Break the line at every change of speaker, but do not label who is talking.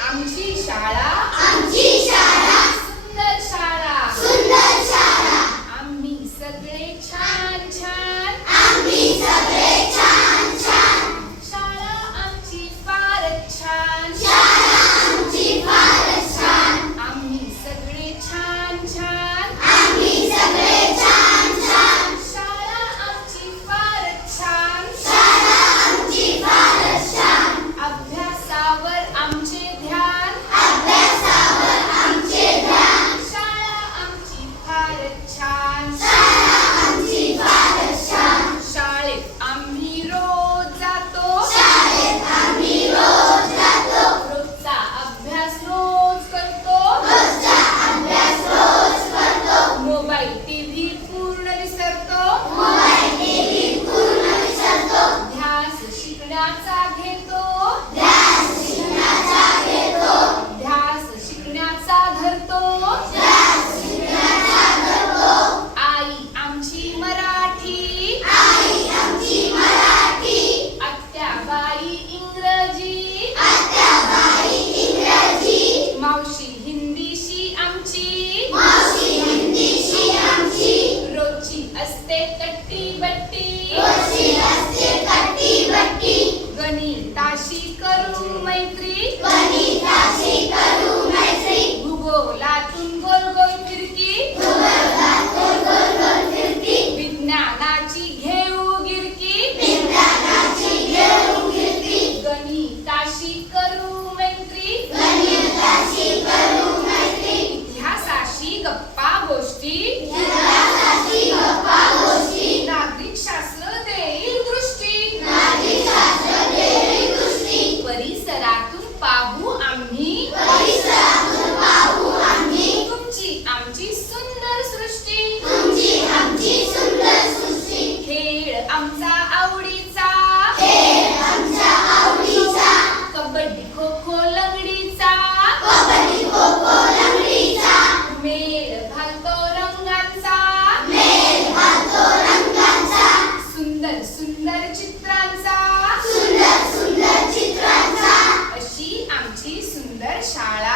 आमची शाळा.
आमची शाळा.
Tchau.
सुंदर चित्रांचा. सुंदर सुंदर चित्रांचा.
अशी आमची सुंदर
शाळा.